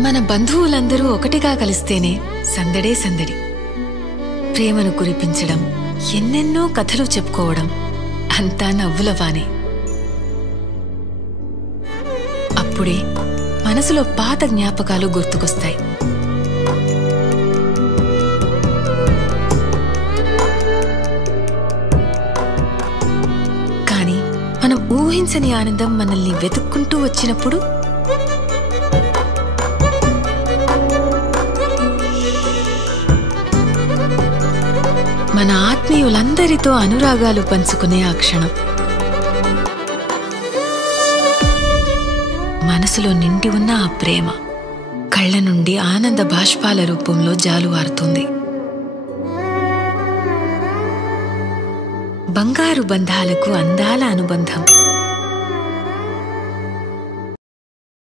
మన బంధువులందరూ ఒకటిగా కలిస్తేనే సందడే సందడి. ప్రేమను కురిపించడం, ఎన్నెన్నో కథలు చెప్పుకోవడం, అంతా నవ్వులవానే. అప్పుడే మనసులో పాత జ్ఞాపకాలు గుర్తుకొస్తాయి. కానీ మనం ఊహించని ఆనందం మనల్ని వెతుక్కుంటూ వచ్చినప్పుడు మన ఆత్మీయులందరితో అనురాగాలు పంచుకునే ఆ క్షణం మనసులో నిండి ఉన్న ఆ ప్రేమ కళ్ళ నుండి ఆనంద బాష్పాల రూపంలో జాలువారుతుంది. బంగారు బంధాలకు అందాల అనుబంధం